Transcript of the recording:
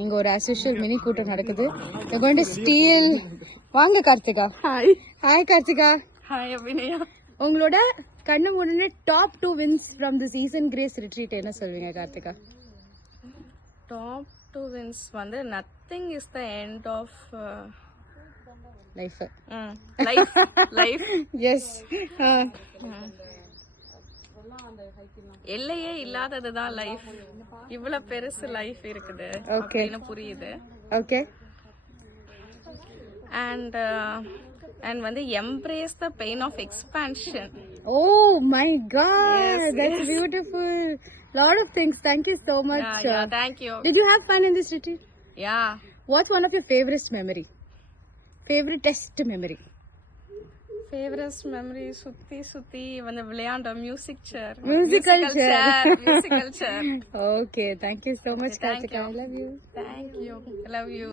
இங்க ஒரு asocial mini கூட்டம் நடக்குது. We're going to steal. வாங்க Karthika. Hi. Hi Karthika. Hi Abhinaya. உங்களோட கண்ணு மூடனே top 2 wins from the season Grace retreat என்ன சொல்வீங்க கார்த்திகா? டாப் 2 wins வந்து nothing is the end of life. life. Yes. எல்லையே இல்லாததுதான் லைஃப். இவ்வளவு பெருசு லைஃப் இருக்குது அப்படின்னு புரியுது. ஓகே. and வந்து embrace the pain of expansion. Oh my god, yes, that's yes. beautiful. Lot of things. Thank you so much. Yeah, thank you. Did you have fun in this retreat? Yeah. What's one of your favorite memory? Favorite test memory? Favorite memory சுத்தி வந்து விளையாண்ட musical chair. Okay, thank you so much, Karthika. I love you. Thank you. I love you.